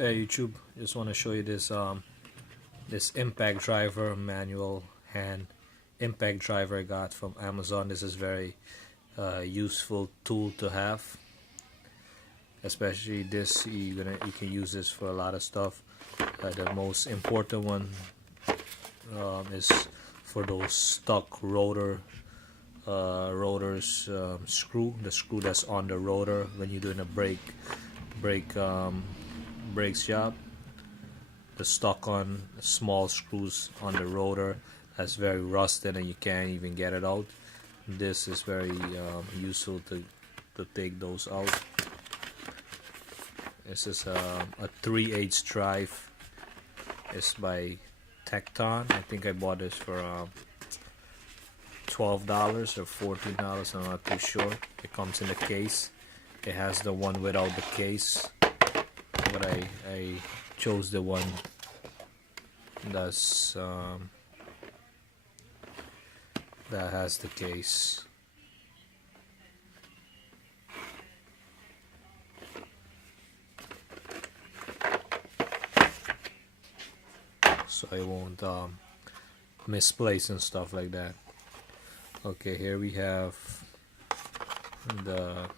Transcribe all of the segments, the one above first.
Hey YouTube, just want to show you this impact driver, manual hand impact driver I got from Amazon. This is very useful tool to have, especially this you can use this for a lot of stuff. The most important one is for those stuck rotors screw, the screw that's on the rotor when you're doing a brakes job. The stuck on small screws on the rotor that's very rusted and you can't even get it out. This is very useful to take those out. This is a 3/8 drive. It's by Tekton. I think I bought this for $12 or $14. I'm not too sure. It comes in a case. It has the one without the case, but I chose the one that's that has the case. So I won't misplace and stuff like that. Okay, here we have the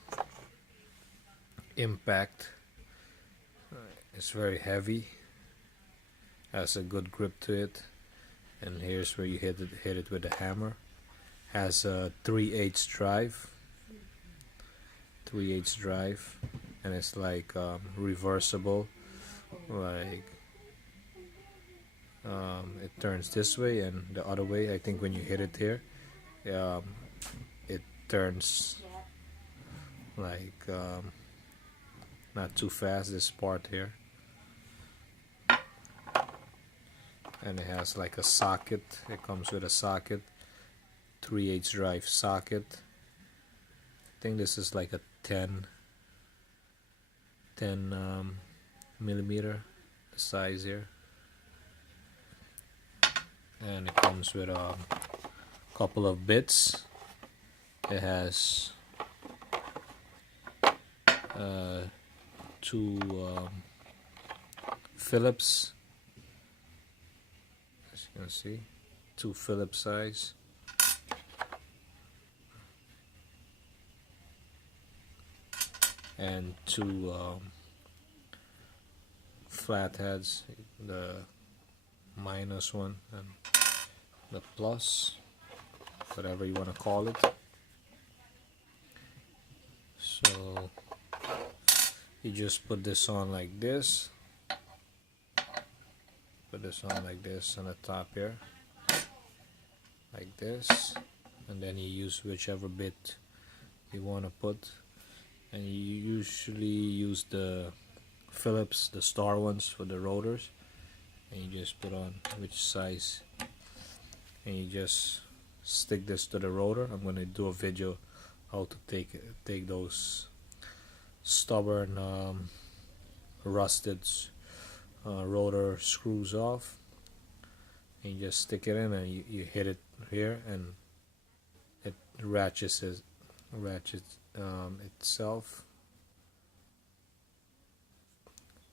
impact. It's very heavy, has a good grip to it, and here's where you hit it with a hammer. Has a 3/8 drive, and it's like reversible, like it turns this way and the other way. I think when you hit it here, it turns like not too fast, this part here. And it has like a socket. It comes with a socket, 3/8 drive socket. I think this is like a 10 millimeter size here, and it comes with a couple of bits. It has two Phillips, as you can see, two Phillips size, and two flatheads, the minus one and the plus, whatever you want to call it. So you just put this on like this, on the top here, like this, and then you use whichever bit you want to put, and you usually use the Phillips, the star ones for the rotors, and you just put on which size, and you just stick this to the rotor. I'm going to do a video how to take those stubborn rusted rotor screws off, and you just stick it in and you hit it here, and it ratchets itself.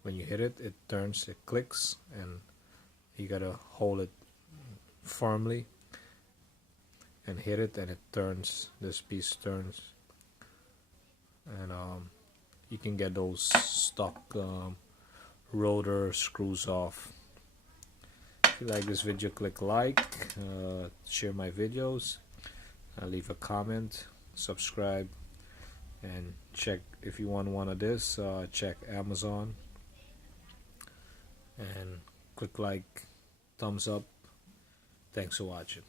When you hit it, it turns, it clicks, and you gotta hold it firmly and hit it, and it turns. This piece turns, and you can get those stock rotor screws off. If you like this video, click like, share my videos, leave a comment, subscribe, and check if you want one of this. Check Amazon, and click like, thumbs up. Thanks for watching.